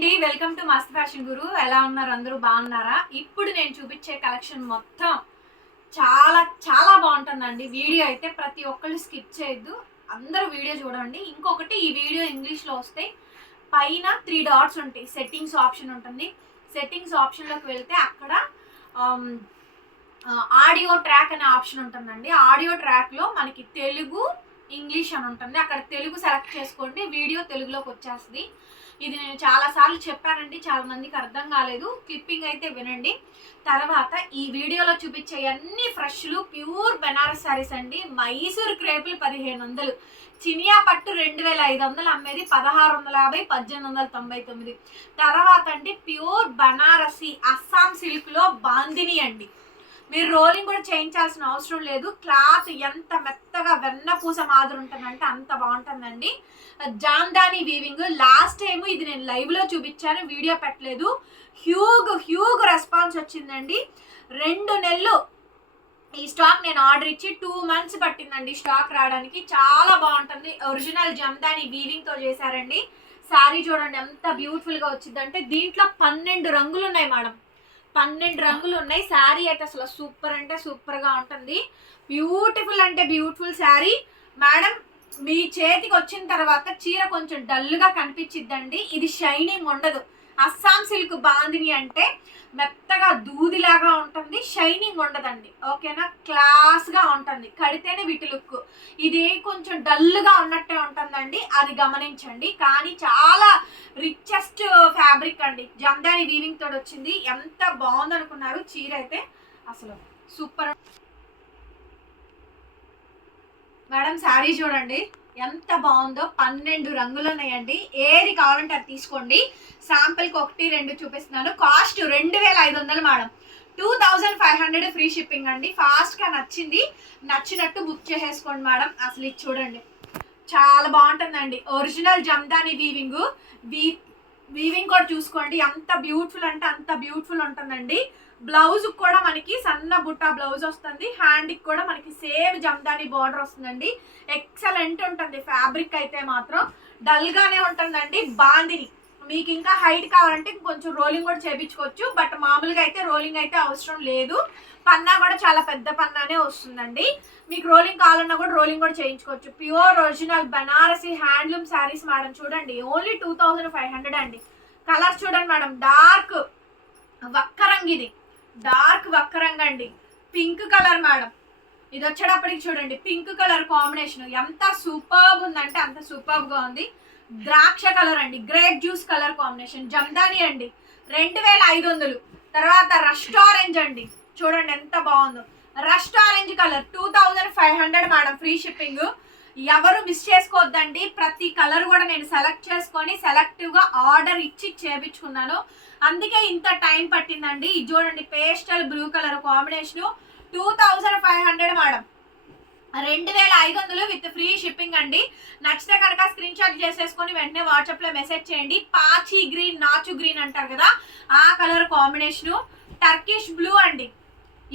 అండి welcome to Mast fashion Guru. ఎలా ఉన్నారు? అందరూ బాగున్నారా? ఇప్పుడు నేను చూపించే కలెక్షన్ మొత్తం చాలా చాలా బాగుంటుందండి. వీడియో అయితే ప్రతి ఒక్కళ్ళు స్కిప్ చేయొద్దు. అందరూ వీడియో చూడండి. ఇంకొకటి ఈ వీడియో ఇంగ్లీష్లో వస్తే పైన త్రీ డాట్స్ ఉంటాయి. సెట్టింగ్స్ ఆప్షన్ ఉంటుంది. సెట్టింగ్స్ ఆప్షన్లోకి వెళ్తే అక్కడ ఆడియో ట్రాక్ అనే ఆప్షన్ ఉంటుందండి. ఆడియో ట్రాక్లో మనకి తెలుగు ఇంగ్లీష్ అని ఉంటుంది. అక్కడ తెలుగు సెలెక్ట్ చేసుకోండి. వీడియో తెలుగులోకి వచ్చేస్తుంది. ఇది నేను చాలా సార్లు చెప్పానండి చాలా మందికి అర్థం కాలేదు. క్లిప్పింగ్ అయితే వినండి. తర్వాత ఈ వీడియోలో చూపించే అన్ని ఫ్రెష్లు ప్యూర్ బెనారస్ శారీస్ అండి. మైసూర్ క్రేపులు పదిహేను వందలు. చినియా పట్టు రెండు వేల ఐదు వందలు అమ్మేది పదహారు వందల యాభై పద్దెనిమిది వందల తొంభై తొమ్మిది. తర్వాత అండి ప్యూర్ బనారసి అస్సాం సిల్క్లో బాందిని అండి. మీరు రోలింగ్ కూడా చేయించాల్సిన అవసరం లేదు. క్లాత్ ఎంత మెత్తగా వెన్న పూస మాదిరి ఉంటుందంటే అంత బాగుంటుందండి. జామ్దాని వీవింగ్ లాస్ట్ టైం ఇది నేను లైవ్లో చూపించాను వీడియో పెట్టలేదు. హ్యూగ్ హ్యూగ్ రెస్పాన్స్ వచ్చిందండి. రెండు నెలలు ఈ స్టాక్ నేను ఆర్డర్ ఇచ్చి టూ మంత్స్ పట్టిందండి స్టాక్ రావడానికి. చాలా బాగుంటుంది. ఒరిజినల్ జమ్దాని వీవింగ్తో చేశారండి. శారీ చూడండి ఎంత బ్యూటిఫుల్గా వచ్చిందంటే దీంట్లో పన్నెండు రంగులు ఉన్నాయి మేడం. పన్నెండు రంగులు ఉన్నాయి. శారీ అయితే అసలు సూపర్ అంటే సూపర్గా ఉంటుంది. బ్యూటిఫుల్ అంటే బ్యూటిఫుల్ శారీ. మేడం మీ చేతికి వచ్చిన తర్వాత చీర కొంచెం డల్గా కనిపించిద్దండి. ఇది షైనింగ్ ఉండదు. అస్సాం సిల్క్ బాందిని అంటే మెత్తగా దూదిలాగా ఉంటుంది షైనింగ్ ఉండదండి. ఓకేనా? క్లాస్గా ఉంటుంది కడితేనే వీటి లుక్. ఇది కొంచెం డల్గా ఉన్నట్టే ఉంటుందండి అది గమనించండి. కానీ చాలా రిచెస్ట్ ఫ్యాబ్రిక్ అండి. జమ్దాని వీవింగ్ తోటి వచ్చింది. ఎంత బాగుంది అనుకున్నారు చీర అయితే అసలు సూపర్ మేడం శారీ చూడండి. ఎంత బాగుందో పన్నెండు రంగులు ఉన్నాయండి ఏది కావాలంటే అది తీసుకోండి. శాంపిల్కి ఒకటి రెండు చూపిస్తున్నాను. కాస్ట్ రెండు వేల ఐదు వందలు madam. Two thousand five hundred free shipping అండి. ఫాస్ట్గా నచ్చింది. నచ్చినట్టు బుక్ చేసేసుకోండి మేడం. అసలు ఇది చూడండి. చాలా బాగుంటుందండి. Original Jamdani weaving. We weaving కూడా చూసుకోండి. ఎంత బ్యూటిఫుల్ అంటే అంత బ్యూటిఫుల్ ఉంటుందండి. బ్లౌజ్ కూడా మనకి సన్న బుట్ట బ్లౌజ్ వస్తుంది. హ్యాండ్కి కూడా మనకి సేమ్ జమ్దాని బార్డర్ వస్తుందండి. ఎక్సలెంట్ ఉంటుంది. ఫ్యాబ్రిక్ అయితే మాత్రం డల్గానే ఉంటుందండి. బాందిని. మీకు ఇంకా హైట్ కావాలంటే కొంచెం రోలింగ్ కూడా చేయించుకోవచ్చు బట్ మామూలుగా అయితే రోలింగ్ అయితే అవసరం లేదు. పన్నా కూడా చాలా పెద్ద పన్నానే వస్తుందండి. మీకు రోలింగ్ కావాలన్నా కూడా రోలింగ్ కూడా చేయించుకోవచ్చు. Pure original Banarasi handloom saris madam చూడండి. Only two thousand five hundred అండి. కలర్స్ చూడండి మేడం డార్క్ వక్కరంగ్ ఇది. డార్క్ వక్రంగా అండి. Pink colour madam. ఇది వచ్చేటప్పటికి చూడండి పింక్ కలర్ కాంబినేషన్. ఎంత సూపర్బ్ ఉందంటే అంత సూపర్బ్గా ఉంది. ద్రాక్ష కలర్ అండి grape juice colour combination. Jamdani అండి రెండు వేల ఐదు వందలు. తర్వాత రస్ట్ ఆరెంజ్ అండి. చూడండి ఎంత బాగుందో. Rust orange colour two thousand five hundred madam free shipping. ఎవరు మిస్ చేసుకోవద్దండి. ప్రతి కలర్ కూడా నేను సెలెక్ట్ చేసుకొని సెలెక్టివ్గా ఆర్డర్ ఇచ్చి చేపించుకున్నాను. అందుకే ఇంత టైం పట్టిందండి. ఇది చూడండి pastel blue colour combination. Two thousand five hundred madam. రెండు వేల ఐదు వందలు విత్ ఫ్రీ షిప్పింగ్ అండి. నచ్చితే కనుక స్క్రీన్ షాట్ చేసేసుకొని వెంటనే వాట్సాప్లో మెసేజ్ చేయండి. పాచి గ్రీన్ నాచు గ్రీన్ అంటారు కదా ఆ కలర్ కాంబినేషను. టర్కిష్ బ్లూ అండి.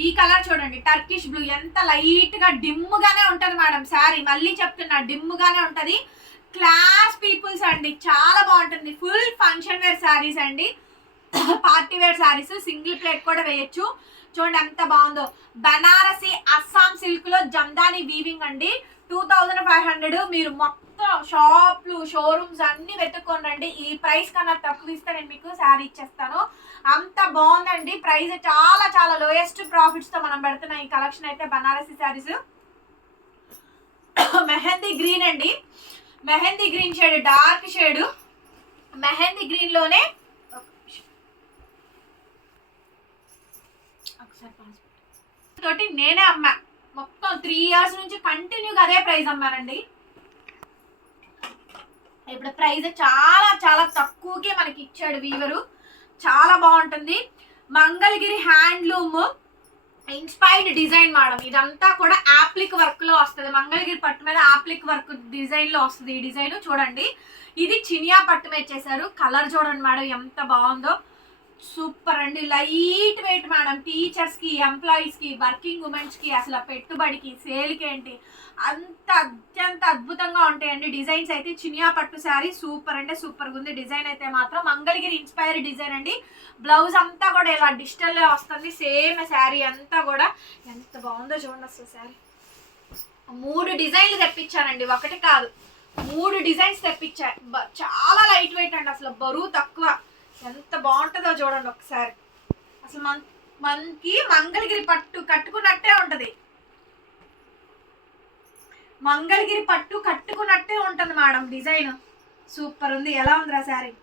ఈ కలర్ చూడండి టర్కిష్ బ్లూ ఎంత లైట్గా డిమ్గానే ఉంటుంది మేడం శారీ. మళ్ళీ చెప్తున్నా డిమ్గానే ఉంటుంది. క్లాస్ పీపుల్స్ అండి చాలా బాగుంటుంది. ఫుల్ ఫంక్షన్ వేర్ శారీస్ అండి. Party wear saris single pleat కూడా వేయచ్చు. చూడండి ఎంత బాగుందో. బనారసి అస్సాం సిల్క్లో జమ్దాని వీవింగ్ అండి. టూ థౌజండ్ ఫైవ్ హండ్రెడ్ మీరు మొత్తం షాప్లు షోరూమ్స్ అన్ని వెతుక్కోనండి ఈ ప్రైస్ కన్నా తక్కువ ఇస్తే నేను మీకు శారీ ఇచ్చేస్తాను. అంత బాగుందండి. ప్రైస్ చాలా చాలా లోయెస్ట్ ప్రాఫిట్స్తో మనం పెడుతున్నాం ఈ కలెక్షన్ అయితే బనారసి శారీస్. మెహందీ గ్రీన్ అండి. Mehndi green shade dark shade. Mehndi గ్రీన్లోనే తోటి నేనే అమ్మా. మొత్తం త్రీ ఇయర్స్ నుంచి కంటిన్యూగా అదే ప్రైస్ అమ్మానండి. ఇప్పుడు ప్రైస్ చాలా చాలా తక్కువకే మనకి ఇచ్చాడు వీవరు. చాలా బాగుంటుంది. Mangalagiri handloom inspired design madam. ఇదంతా కూడా యాప్లిక్ వర్క్లో వస్తుంది. మంగళగిరి పట్టు మీద యాప్లిక్ వర్క్ డిజైన్లో వస్తుంది ఈ డిజైన్. చూడండి. ఇది చినియా పట్టు మీద చేశారు. కలర్ చూడండి మేడం ఎంత బాగుందో. సూపర్ అండి. Light weight madam. టీచర్స్కి ఎంప్లాయీస్కి వర్కింగ్ ఉమెన్స్కి అసలు పెట్టుబడికి సేల్కి ఏంటి? అంత అత్యంత అద్భుతంగా ఉంటాయండి డిజైన్స్ అయితే. చినియా పట్టు శారీ సూపర్ అంటే సూపర్ ఉంది. డిజైన్ అయితే మాత్రం మంగళగిరి ఇన్స్పైర్ డిజైన్ అండి. బ్లౌజ్ అంతా కూడా ఇలా డిజిటల్ వస్తుంది. సేమ్ శారీ అంతా కూడా. ఎంత బాగుందో చూడండి అసలు శారీ. మూడు డిజైన్లు తెప్పించానండి. ఒకటి కాదు. మూడు డిజైన్స్ తెప్పించా. చాలా లైట్ వెయిట్ అండి అసలు. బరువు తక్కువ. ఎంత బాగుంటుందో చూడండి ఒకసారి. అసలు మన మనకి మంగళగిరి పట్టు కట్టుకున్నట్టే ఉంటుంది. మంగళగిరి పట్టు కట్టుకున్నట్టే ఉంటుంది మేడం డిజైన్. సూపర్ ఉంది. ఎలా ఉందిరా శారీ?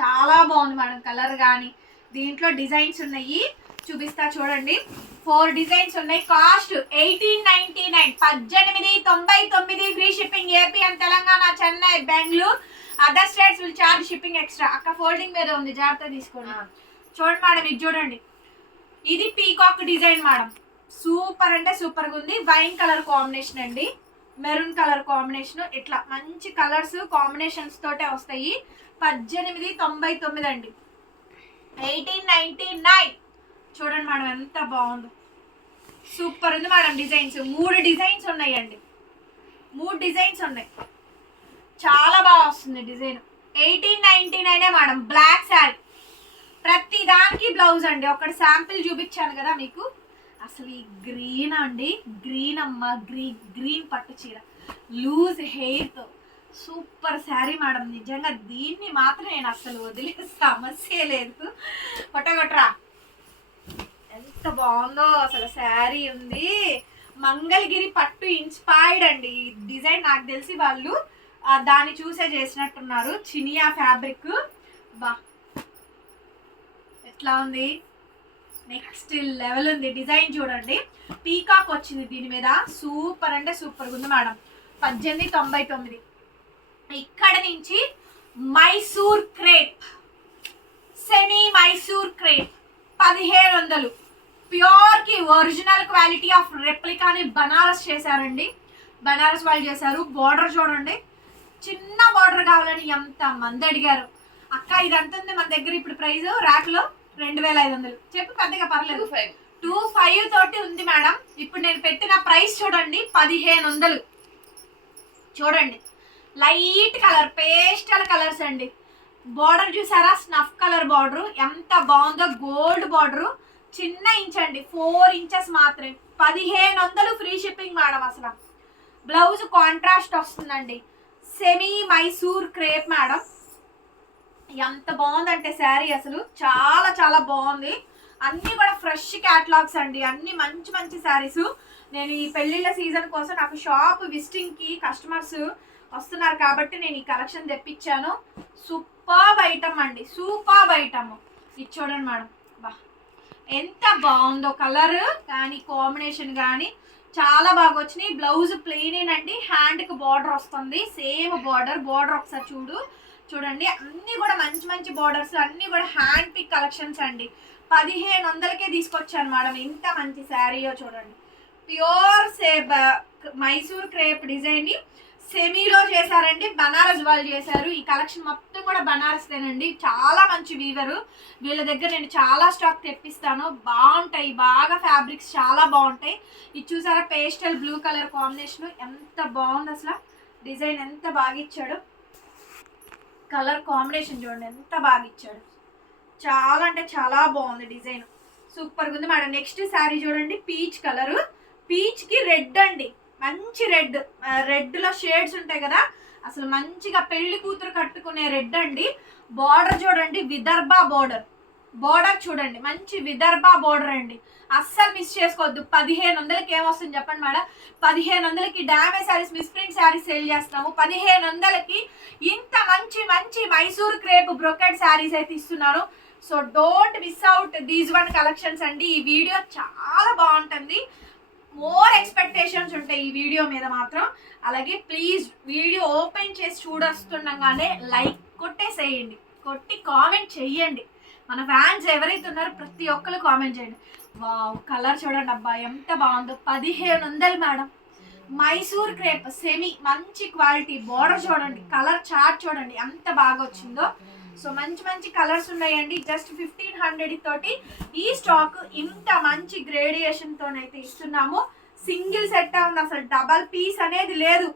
చాలా బాగుంది మేడం కలర్ కానీ దీంట్లో డిజైన్స్ ఉన్నాయి. చూపిస్తా చూడండి. ఫోర్ డిజైన్స్ ఉన్నాయి. Cost eighteen ninety nine. పద్దెనిమిది తొంభై తొమ్మిది free shipping AP and Telangana Chennai Bengaluru. Other states will charge shipping extra అక్క ఫోల్డింగ్ మీద ఉంది జాగ్రత్త తీసుకోండి. చూడండి మేడం ఇది చూడండి. ఇది పీకాక్ డిజైన్ మేడం సూపర్ అంటే సూపర్గా ఉంది. వైన్ కలర్ కాంబినేషన్ అండి. మెరూన్ కలర్ కాంబినేషన్ ఇట్లా మంచి కలర్స్ కాంబినేషన్స్ తోటే వస్తాయి. పద్దెనిమిది తొంభై తొమ్మిది అండి. ఎయిటీన్ నైన్టీ నైన్ చూడండి మేడం ఎంత బాగుందో. సూపర్ ఉంది మేడం డిజైన్స్ మూడు డిజైన్స్ ఉన్నాయండి. మూడు డిజైన్స్ ఉన్నాయి. చాలా బాగా వస్తుంది డిజైన్. ఎయిటీన్ నైన్టీ నైనే మేడం బ్లాక్ శారీ ప్రతి దానికి బ్లౌజ్ అండి. ఒకటి శాంపిల్ చూపించాను కదా మీకు. అసలు ఈ గ్రీన్ అండి. గ్రీన్ అమ్మ గ్రీన్ గ్రీన్ పట్టు చీర. లూజ్ హెయిర్తో సూపర్ శారీ మేడం నిజంగా దీన్ని మాత్రం నేను అసలు వదిలే సమస్య లేదు. కొట్టగొట్టరా? ఎంత బాగుందో అసలు శారీ ఉంది. మంగళగిరి పట్టు ఇన్స్పైర్డ్ అండి. ఈ డిజైన్ నాకు తెలిసి వాళ్ళు దాన్ని చూసే చేసినట్టున్నారు. చినియా ఫ్యాబ్రిక్ బా. ఎట్లా ఉంది? నెక్స్ట్ లెవెల్ ఉంది. డిజైన్ చూడండి. పీకాక్ వచ్చింది దీని మీద. సూపర్ అంటే సూపర్ ఉంది మేడం. పద్దెనిమిది తొంభై తొమ్మిది. ఇక్కడ నుంచి Mysore crepe semi Mysore crepe పదిహేను వందలు. ప్యూర్కి ఒరిజినల్ క్వాలిటీ ఆఫ్ రెప్లికాని బనారస్ చేశారండి. బనారస్ వాళ్ళు చేశారు. బార్డర్ చూడండి. చిన్న బార్డర్ కావాలని ఎంత మంది అడిగారు? అక్క ఇదంతా ఉంది మన దగ్గర ఇప్పుడు ప్రైస్ ర్యాక్లో రెండు వేల ఐదు వందలు. చెప్పు పెద్దగా పర్లేదు. ఫైవ్. టూ ఫైవ్ తోటి ఉంది మేడం. ఇప్పుడు నేను పెట్టిన ప్రైస్ చూడండి పదిహేను వందలు. చూడండి. లైట్ కలర్ పేస్టల్ కలర్స్ అండి. బార్డర్ చూసారా? స్నఫ్ కలర్ బార్డర్ ఎంత బాగుందో గోల్డ్ బార్డర్ చిన్న ఇంచ్ అండి. ఫోర్ ఇంచెస్ మాత్రమే. పదిహేను వందలు ఫ్రీ షిప్పింగ్ మేడం అసలు. బ్లౌజ్ కాంట్రాస్ట్ వస్తుందండి. సెమీ మైసూర్ క్రేప్ మేడం ఎంత బాగుందంటే శారీ అసలు. చాలా చాలా బాగుంది. అన్నీ కూడా ఫ్రెష్ క్యాటలాగ్స్ అండి. అన్ని మంచి మంచి శారీస్. నేను ఈ పెళ్ళిళ్ళ సీజన్ కోసం నాకు షాప్ విజిటింగ్కి కస్టమర్స్ వస్తున్నారు కాబట్టి నేను ఈ కలెక్షన్ తెప్పించాను. సూపర్ ఐటమ్ అండి. సూపర్ ఐటమ్ ఇది చూడండి మేడం బా. ఎంత బాగుందో కలర్ కానీ కాంబినేషన్ కానీ చాలా బాగా వచ్చినాయి బ్లౌజ్ ప్లెయిన్ అండి హ్యాండ్కి బార్డర్ వస్తుంది. సేమ్ బార్డర్ బార్డర్ ఒకసారి చూడు. చూడండి. అన్ని కూడా మంచి మంచి బార్డర్స్ అన్ని కూడా హ్యాండ్ పిక్ కలెక్షన్స్ అండి. పదిహేను వందలకే తీసుకొచ్చాను మేడం. ఇంత మంచి శారీయో చూడండి. ప్యూర్ సేబ్ మైసూర్ క్రేప్ డిజైన్ సెమీలో చేశారండి బనారస్ వాళ్ళు చేశారు. ఈ కలెక్షన్ మొత్తం కూడా బనారస్ తేనండి చాలా మంచి వీవరు వీళ్ళ దగ్గర నేను చాలా స్టాక్ తెప్పిస్తాను. బాగుంటాయి బాగా ఫ్యాబ్రిక్స్ చాలా బాగుంటాయి. ఇది చూసారా పేస్టల్ బ్లూ కలర్ కాంబినేషన్ ఎంత బాగుంది అసలు. డిజైన్ ఎంత బాగా ఇచ్చాడు. కలర్ కాంబినేషన్ చూడండి ఎంత బాగా ఇచ్చాడు. చాలా అంటే చాలా బాగుంది డిజైన్. సూపర్గా ఉంది మేడం. నెక్స్ట్ శారీ చూడండి పీచ్ కలరు పీచ్కి రెడ్ అండి. మంచి రెడ్ రెడ్లో షేడ్స్ ఉంటాయి కదా అసలు మంచిగా పెళ్ళి కూతురు కట్టుకునే రెడ్ అండి. బార్డర్ చూడండి విదర్భ బార్డర్. బార్డర్ చూడండి మంచి విదర్భ బార్డర్ అండి. అస్సలు మిస్ చేసుకోవద్దు. పదిహేను వందలకి ఏమొస్తుంది చెప్పండి మేడం? పదిహేను వందలకి damage sarees misprint sarees sale చేస్తాము పదిహేను వందలకి ఇంత మంచి మంచి మైసూర్ క్రేప్ బ్రొకెట్ శారీస్ అయితే ఇస్తున్నారు. So don't miss out these one collections అండి. ఈ వీడియో చాలా బాగుంటుంది. మోర్ ఎక్స్పెక్టేషన్స్ ఉంటాయి ఈ వీడియో మీద మాత్రం. అలాగే ప్లీజ్ వీడియో ఓపెన్ చేసి చూడొస్తుండగానే లైక్ కొట్టేసేయండి. కొట్టి కామెంట్ చెయ్యండి. మన ఫ్యాన్స్ ఎవరైతే ఉన్నారో ప్రతి ఒక్కరు కామెంట్ చేయండి. వావ్ కలర్ చూడండి అబ్బా ఎంత బాగుందో. పదిహేను వందలు మేడం మైసూర్ క్రేప్ సెమీ మంచి క్వాలిటీ బోర్డర్ చూడండి కలర్ చార్ట్ చూడండి ఎంత బాగా వచ్చిందో. సో మంచి మంచి కలర్స్ ఉన్నాయండి. జస్ట్ ఫిఫ్టీన్ హండ్రెడ్ తోటి ఈ స్టాక్ ఇంత మంచి గ్రేడియేషన్ తోనైతే ఇస్తున్నాము. సింగిల్ సెట్ ఉంది. అసలు డబల్ పీస్ అనేది లేదు.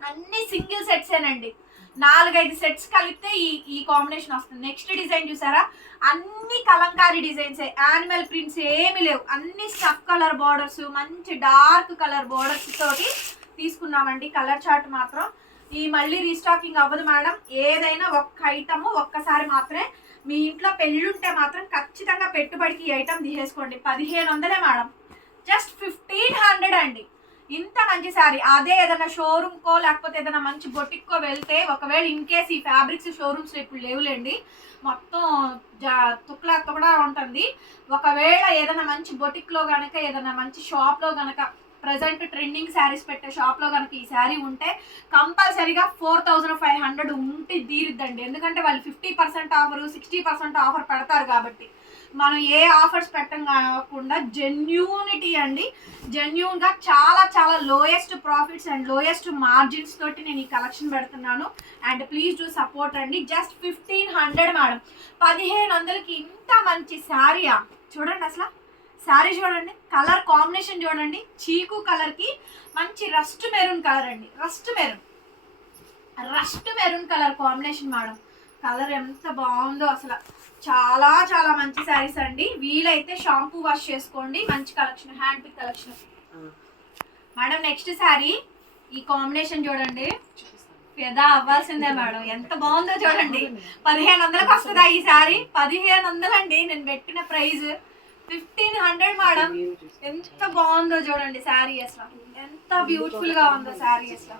అన్ని సింగిల్ సెట్సేనండి నాలుగైదు సెట్స్ కలిపితే ఈ ఈ కాంబినేషన్ వస్తుంది. నెక్స్ట్ డిజైన్ చూసారా? అన్ని కలంకారీ డిజైన్స్ యానిమల్ ప్రింట్స్ ఏమి లేవు. అన్ని స్టఫ్ కలర్ బార్డర్స్ మంచి డార్క్ కలర్ బార్డర్స్ తోటి తీసుకున్నామండి. కలర్ చార్ట్ మాత్రం. ఈ మళ్ళీ రీస్టాకింగ్ అవ్వదు మేడం. ఏదైనా ఒక్క ఐటమ్ ఒక్కసారి మాత్రమే మీ ఇంట్లో పెళ్ళుంటే మాత్రం ఖచ్చితంగా పెట్టుబడికి ఈ ఐటమ్ తీసేసుకోండి. పదిహేను వందలే మేడం. జస్ట్ ఫిఫ్టీన్ హండ్రెడ్ అండి. ఇంత మంచి సారీ అదే ఏదైనా షోరూమ్కో లేకపోతే ఏదైనా మంచి బొటిక్కో వెళ్తే ఒకవేళ ఇన్ కేస్ ఈ ఫ్యాబ్రిక్స్ షోరూమ్స్లో ఇప్పుడు లేవులేండి మొత్తం జా తుక్లా కూడా ఉంటుంది. ఒకవేళ ఏదైనా మంచి బొటిక్లో కనుక ఏదైనా మంచి షాప్లో కనుక ప్రజెంట్ ట్రెండింగ్ శారీస్ పెట్టే షాప్లో కనుక ఈ శారీ ఉంటే కంపల్సరీగా ఫోర్ థౌజండ్ ఫైవ్ హండ్రెడ్ ఉంటే తీరుద్దండి. ఎందుకంటే వాళ్ళు fifty percent offer sixty percent offer పెడతారు కాబట్టి. మనం ఏ ఆఫర్స్ పెట్టం కాకుండా జెన్యూనిటీ అండి. జెన్యూన్గా చాలా చాలా lowest profits and lowest margins తోటి నేను ఈ కలెక్షన్ పెడుతున్నాను. అండ్ ప్లీజ్ డూ సపోర్ట్ అండి. జస్ట్ ఫిఫ్టీన్ హండ్రెడ్ మేడం పదిహేను వందలకి ఇంత మంచి శారీయా చూడండి అసలు. శారీ చూడండి కలర్ కాంబినేషన్ చూడండి. చీకు కలర్కి మంచి రస్ట్ మెరూన్ కలర్ అండి. Rust maroon rust maroon colour combination madam colour ఎంత బాగుందో అసలు. చాలా చాలా మంచి శారీస్ అండి. వీలైతే షాంపూ వాష్ చేసుకోండి. మంచి collection hand pick collection madam next saree ఈ కాంబినేషన్ చూడండి. పెదా అవ్వాల్సిందే మేడం ఎంత బాగుందో చూడండి. పదిహేను వందలకు వస్తుందా ఈ శారీ పదిహేను వందలండి. నేను పెట్టిన ప్రైస్ ఫిఫ్టీన్ హండ్రెడ్ మేడం. ఎంత బాగుందో చూడండి శారీ అసలు. ఎంత బ్యూటిఫుల్గా ఉందో శారీ అసలు.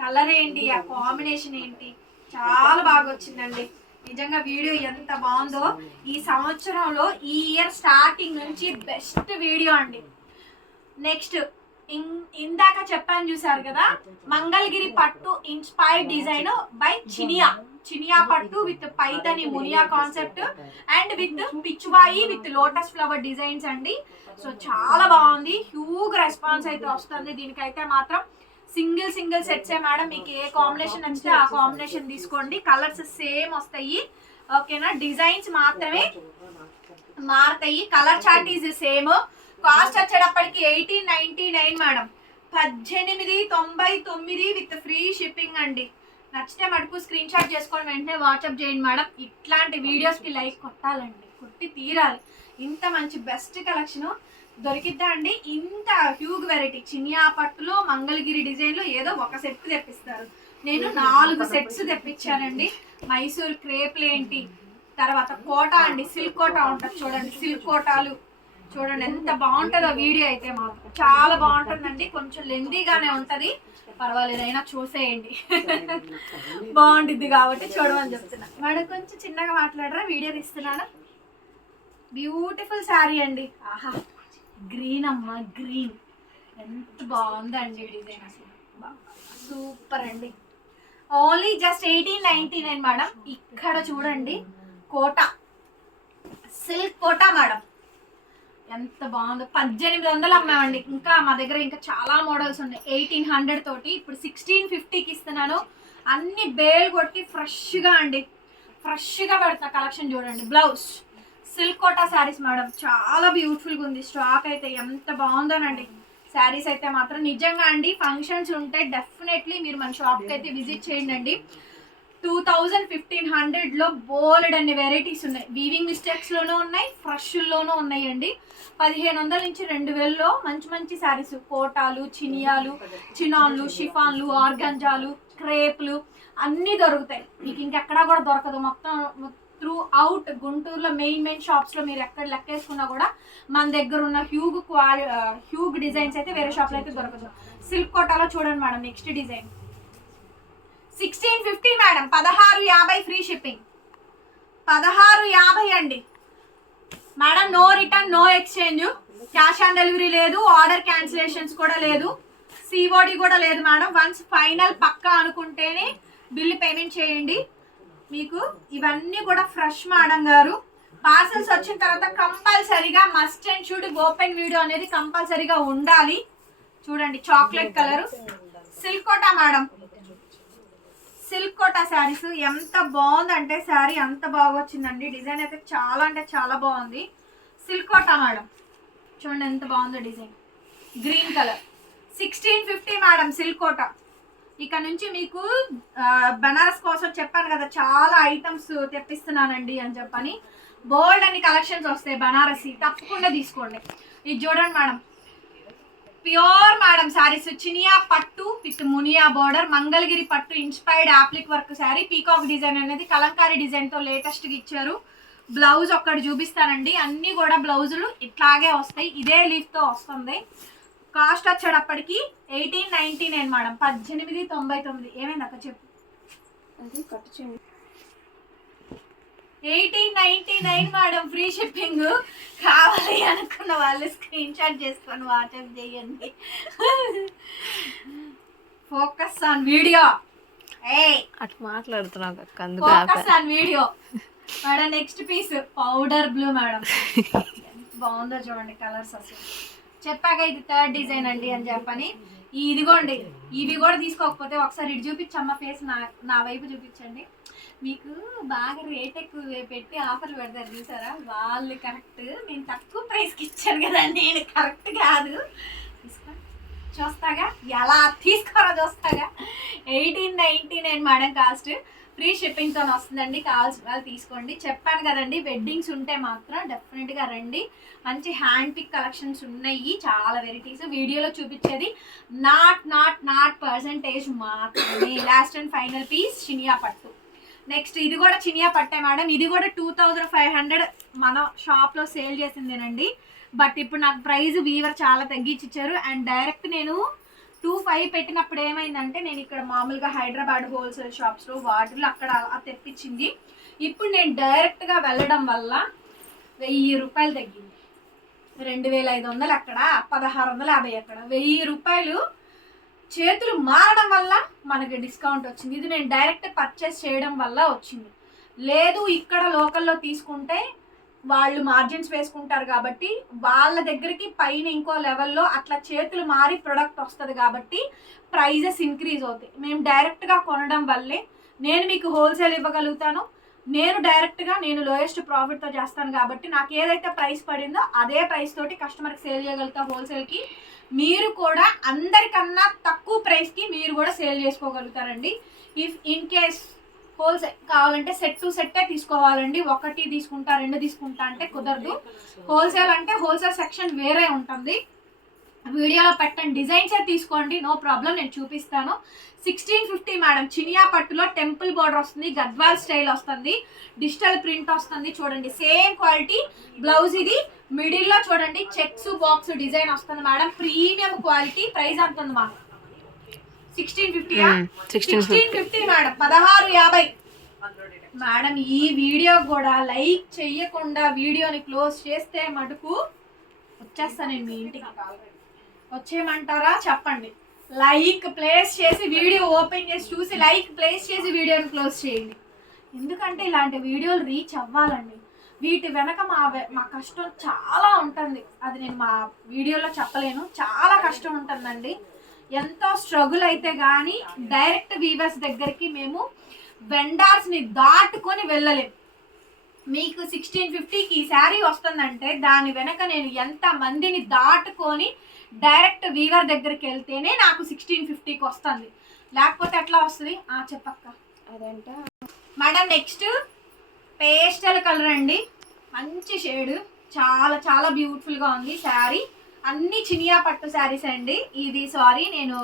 కలర్ ఏంటి? ఆ కాంబినేషన్ ఏంటి? చాలా బాగా వచ్చిందండి. నిజంగా వీడియో ఎంత బాగుందో. ఈ సంవత్సరంలో ఈ ఇయర్ స్టార్టింగ్ నుంచి బెస్ట్ వీడియో అండి. నెక్స్ట్ ఇందాక చెప్పాను చూసారు కదా? మంగళగిరి పట్టు inspired design by Chiniya. Chiniya పట్టు with Paithani Muniya concept and with Pichwai with lotus flower designs అండి. సో చాలా బాగుంది. హ్యూగ్ రెస్పాన్స్ అయితే వస్తుంది. దీనికైతే మాత్రం సింగిల్ సింగిల్ సెట్సే మేడం? మీకు ఏ కాంబినేషన్ నచ్చితే ఆ కాంబినేషన్ తీసుకోండి. కలర్స్ సేమ్ వస్తాయి. ఓకేనా డిజైన్స్ మాత్రమే మారుతాయి. Colour chart is same cost వచ్చేటప్పటికి ఎయిటీన్ నైన్టీ నైన్ మేడం. పద్దెనిమిది తొంభై తొమ్మిది విత్ ఫ్రీ షిప్పింగ్ అండి. నచ్చితే మటుకు స్క్రీన్ షాట్ చేసుకొని వెంటనే వాట్సాప్ చేయండి మేడం. ఇట్లాంటి వీడియోస్కి లైక్ కొట్టాలండి. కొట్టి తీరాలి. ఇంత మంచి బెస్ట్ కలెక్షన్ దొరికిద్దా అండి? ఇంత హ్యూగ్ వెరైటీ. చినియా పట్టులో మంగళగిరి డిజైన్లో ఏదో ఒక సెట్ తెప్పిస్తారు. నేను నాలుగు సెట్స్ తెప్పించానండి. మైసూర్ క్రేప్లు ఏంటి? తర్వాత కోట అండి. సిల్క్ కోట ఉంటుంది చూడండి. సిల్క్ కోటాలు. చూడండి ఎంత బాగుంటుందో వీడియో అయితే మాత్రం. చాలా బాగుంటుందండి కొంచెం లెందీగానే ఉంటది. పర్వాలేదు అయినా చూసేయండి. బాగుంటుంది కాబట్టి చూడమని చెప్తున్నా. మేడం కొంచెం చిన్నగా మాట్లాడరా? వీడియో తీస్తున్నాను. బ్యూటిఫుల్ శారీ అండి. ఆహా గ్రీన్ అమ్మ గ్రీన్ ఎంత బాగుందండి డిజైన్ అసలు. సూపర్ అండి. Only just eighteen ninety nine madam. ఇక్కడ చూడండి కోట. సిల్క్ కోట మేడం. ఎంత బాగుందో. పద్దెనిమిది వందలు అమ్మామండి. ఇంకా మా దగ్గర ఇంకా చాలా మోడల్స్ ఉన్నాయి. ఎయిటీన్ హండ్రెడ్ తోటి ఇప్పుడు సిక్స్టీన్ ఫిఫ్టీకి ఇస్తున్నాను. అన్ని బేల్ కొట్టి ఫ్రెష్గా అండి. ఫ్రెష్గా పెడతా కలెక్షన్ చూడండి. Blouse. Silk Kota sarees madam. చాలా బ్యూటిఫుల్గా ఉంది. స్టాక్ అయితే ఎంత బాగుందోనండి. శారీస్ అయితే మాత్రం నిజంగా అండి. ఫంక్షన్స్ ఉంటే డెఫినెట్లీ మీరు మన షాప్కి అయితే విజిట్ చేయండి అండి టూ థౌజండ్ ఫిఫ్టీన్ హండ్రెడ్లో బోల్డ్ అన్ని వెరైటీస్ ఉన్నాయి. వీవింగ్ మిస్టేక్స్లోనూ ఉన్నాయి ఫ్రెష్లోనూ ఉన్నాయండి. పదిహేను వందల నుంచి రెండు వేలలో మంచి మంచి శారీస్ కోటాలు చినియాలు చినాన్లు షిఫాన్లు ఆర్గంజాలు క్రేప్లు అన్నీ దొరుకుతాయి. మీకు ఇంకెక్కడా కూడా దొరకదు. మొత్తం త్రూ అవుట్ గుంటూరులో మెయిన్ మెయిన్ షాప్స్లో మీరు ఎక్కడ లెక్కేసుకున్నా కూడా మన దగ్గర ఉన్న హ్యూగ్ క్వాలి హ్యూగ్ డిజైన్స్ అయితే వేరే షాప్లో అయితే దొరకదు. సిల్క్ కోటాలో చూడండి madam next design sixteen fifty madam పదహారు యాభై ఫ్రీ షిప్పింగ్ పదహారు యాభై అండి. Madam no return no exchange cash on delivery లేదు ఆర్డర్ క్యాన్సిలేషన్స్ కూడా లేదు. సిఓడి కూడా లేదు మేడం వన్స్ ఫైనల్ పక్కా అనుకుంటేనే బిల్ పేమెంట్ చేయండి. మీకు ఇవన్నీ కూడా ఫ్రెష్ మేడం గారు. పార్సల్స్ వచ్చిన తర్వాత కంపల్సరీగా must and should open video అనేది కంపల్సరీగా ఉండాలి. చూడండి చాక్లెట్ కలర్ సిల్కోటా మేడం సిల్క్ శారీస్ ఎంత బాగుందంటే శారీ అంత బాగా వచ్చిందండి డిజైన్ అయితే చాలా అంటే చాలా బాగుంది. Silk Kota madam? చూడండి ఎంత బాగుందో design green colour sixteen fifty madam silk Kota ఇక్కడ నుంచి మీకు బనారస్ కోసం చెప్పాను కదా చాలా ఐటమ్స్ తెప్పిస్తున్నానండి అని చెప్పని. బోల్డ్ అన్ని కలెక్షన్స్ వస్తాయి బనారసి తప్పకుండా తీసుకోండి. ఇది చూడండి madam. Pure madam sarees Chiniya పట్టు విత్ మునియా బోర్డర్ మంగళగిరి పట్టు inspired applique work saree. Peacock design అనేది కలంకారీ డిజైన్తో లేటెస్ట్గా ఇచ్చారు. బ్లౌజ్ ఒక్కటి చూపిస్తానండి. అన్నీ కూడా బ్లౌజులు ఇట్లాగే వస్తాయి. ఇదే లీఫ్తో వస్తుంది. కాస్ట్ వచ్చేటప్పటికి ఎయిటీన్ నైన్టీ నైన్ మేడం. పద్దెనిమిది తొంభై తొమ్మిది. ఏమైంది అక్క చెప్పు? అది కట్ చేయండి. Eighteen ninety nine madam free shipping కావాలి అనుకున్న వాళ్ళు స్క్రీన్ షాట్ చేసుకొని వాట్సాప్ చేయండి. ఫోకస్ ఆన్ వీడియో ఏ అటు మాట్లాడుతున్నావు అక్క అందుకు. Focus on video madam next piece powder blue madam. బాగుందో చూడండి కలర్స్ అసలు. చెప్పాక ఇది థర్డ్ డిజైన్ అండి అని చెప్పని. ఇదిగోండి ఇవి కూడా తీసుకోకపోతే ఒకసారి ఇటు చూపించమ్మ ఫేస్ నా నా వైపు చూపించండి. మీకు బాగా రేట్ ఎక్కువ పెట్టి ఆఫర్ పెడతారు చూసారా? వాళ్ళు కరెక్ట్ నేను తక్కువ ప్రైస్కి ఇచ్చాను కదా నేను కరెక్ట్ కాదు. చూస్తాగా? ఎలా తీసుకోరా చూస్తాగా? Eighteen ninety nine madam cost free షిప్పింగ్తో వస్తుందండి. కావాల్సిన వాళ్ళు తీసుకోండి. చెప్పాను కదండి వెడ్డింగ్స్ ఉంటే మాత్రం డెఫినెట్గా రండి. మంచి హ్యాండ్ పిక్ కలెక్షన్స్ ఉన్నాయి. చాలా వెరైటీస్ వీడియోలో చూపించేది నాట్ నాట్ నాట్ పర్సంటేజ్ మాత్రమే. Last and final piece Chiniya పట్టు. నెక్స్ట్ ఇది కూడా చినియా పట్టే మేడం. ఇది కూడా టూ థౌజండ్ ఫైవ్ హండ్రెడ్ మన షాప్లో సేల్ చేసిందేనండి. బట్ ఇప్పుడు నాకు ప్రైస్ వీవర్ చాలా తగ్గించి ఇచ్చారు. అండ్ డైరెక్ట్ నేను టూ ఫైవ్ పెట్టినప్పుడు ఏమైందంటే నేను ఇక్కడ మామూలుగా హైదరాబాద్ హోల్సేల్ షాప్స్లో వాటిలో అక్కడ తెప్పించింది. ఇప్పుడు నేను డైరెక్ట్గా వెళ్ళడం వల్ల వెయ్యి రూపాయలు తగ్గింది. రెండు వేల ఐదు వందలు అక్కడ పదహారు వందల యాభై అక్కడ. వెయ్యి రూపాయలు చేతులు మారడం వల్ల మనకి డిస్కౌంట్ వచ్చింది. ఇది నేను డైరెక్ట్ పర్చేస్ చేయడం వల్ల వచ్చింది. లేదు ఇక్కడ లోకల్లో తీసుకుంటే వాళ్ళు మార్జిన్స్ వేసుకుంటారు కాబట్టి వాళ్ళ దగ్గరికి పైన ఇంకో లెవెల్లో అట్లా చేతులు మారి ప్రొడక్ట్ వస్తుంది కాబట్టి ప్రైజెస్ ఇంక్రీజ్ అవుతాయి. మేము డైరెక్ట్గా కొనడం వల్లే నేను మీకు హోల్సేల్ ఇవ్వగలుగుతాను. నేను డైరెక్ట్గా నేను లోయెస్ట్ ప్రాఫిట్తో చేస్తాను కాబట్టి నాకు ఏదైతే ప్రైస్ పడిందో అదే ప్రైస్ తోటి కస్టమర్కి సేల్ చేయగలుగుతా హోల్సేల్కి మీరు కూడా అందరికన్నా తక్కువ ప్రైస్కి మీరు కూడా సేల్ చేసుకోగలుగుతారండి. ఇఫ్ ఇన్ కేస్ హోల్సేల్ కావాలంటే సెట్ టు సెట్టే తీసుకోవాలండి. ఒకటి తీసుకుంటా రెండు తీసుకుంటా అంటే కుదరదు. హోల్సేల్ అంటే హోల్సేల్ సెక్షన్ వేరే ఉంటుంది. వీడియోలో పెట్టండి. డిజైన్సే తీసుకోండి నో ప్రాబ్లం నేను చూపిస్తాను. సిక్స్టీన్ ఫిఫ్టీ మేడం చినియా పట్టులో టెంపుల్ బోర్డర్ వస్తుంది గద్వాల్ స్టైల్ వస్తుంది డిజిటల్ ప్రింట్ వస్తుంది చూడండి. సేమ్ క్వాలిటీ బ్లౌజ్ ఇది. మిడిల్లో చూడండి చెక్స్ బాక్స్ డిజైన్ వస్తుంది మేడం. ప్రీమియం క్వాలిటీ ప్రైస్ అంతుంది ఉంది మాకు. Sixteen fifty hmm. 1650. Sixteen fifty madam పదహారు యాభై. మేడం ఈ వీడియో కూడా లైక్ చెయ్యకుండా వీడియోని క్లోజ్ చేస్తే మటుకు వచ్చేస్తాను నేను మీ ఇంటికి. వచ్చేయమంటారా? చెప్పండి. లైక్ ప్లేస్ చేసి వీడియో ఓపెన్ చేసి చూసి లైక్ ప్లేస్ చేసి వీడియోని క్లోజ్ చేయండి. ఎందుకంటే ఇలాంటి వీడియోలు రీచ్ అవ్వాలండి. వీటి వెనక మా మా కష్టం చాలా ఉంటుంది. అది నేను మా వీడియోలో చెప్పలేను. చాలా కష్టం ఉంటుందండి. ఎంతో స్ట్రగుల్ అయితే కానీ డైరెక్ట్ వీవర్స్ దగ్గరికి మేము వెండార్స్ని దాటుకొని వెళ్ళలేం. మీకు సిక్స్టీన్ ఫిఫ్టీకి ఈ శారీ వస్తుందంటే దాని వెనక నేను ఎంత మందిని దాటుకొని డైరెక్ట్ వీవర్ దగ్గరికి వెళ్తేనే నాకు సిక్స్టీన్ ఫిఫ్టీకి వస్తుంది. లేకపోతే ఎట్లా వస్తుంది? ఆ చెప్పక్క. అదంటే. మేడం నెక్స్ట్ పేస్టల్ కలర్ అండి. మంచి షేడ్ చాలా చాలా బ్యూటిఫుల్గా ఉంది శారీ. అన్ని చినియా పట్టు శారీస్ అండి. ఇది సారీ నేను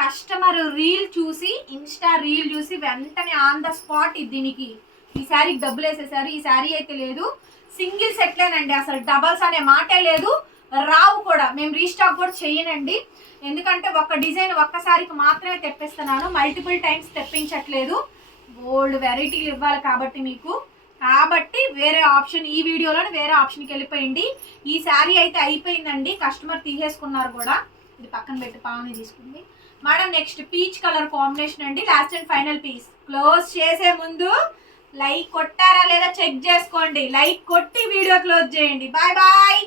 కస్టమర్ రీల్ చూసి ఇన్స్టా రీల్ చూసి వెంటనే ఆన్ ద స్పాట్ దీనికి. ఈ శారీకి డబ్బులు వేసేసారు. ఈ శారీ అయితే లేదు. సింగిల్ సెట్లేనండి అసలు. డబల్స్ అనే మాటే లేదు. రావు కూడా. మేము రీస్టాక్ కూడా చేయనండి. ఎందుకంటే ఒక డిజైన్ ఒక్కసారికి మాత్రమే తెప్పిస్తున్నాను. మల్టిపుల్ టైమ్స్ తెప్పించట్లేదు. గోల్డ్ వెరైటీలు ఇవ్వాలి కాబట్టి మీకు. కాబట్టి వేరే ఆప్షన్ ఈ వీడియోలోనే వేరే ఆప్షన్కి వెళ్ళిపోయింది. ఈ శారీ అయితే అయిపోయిందండి. కస్టమర్ తీసేసుకున్నారు కూడా. ఇది పక్కన పెట్టి పావుని తీసుకుంది. Madam next peach colour combination అండి. Last and final piece close చేసే ముందు లైక్ కొట్టారా లేదా చెక్ చేసుకోండి. లైక్ కొట్టి వీడియో క్లోజ్ చేయండి. Bye bye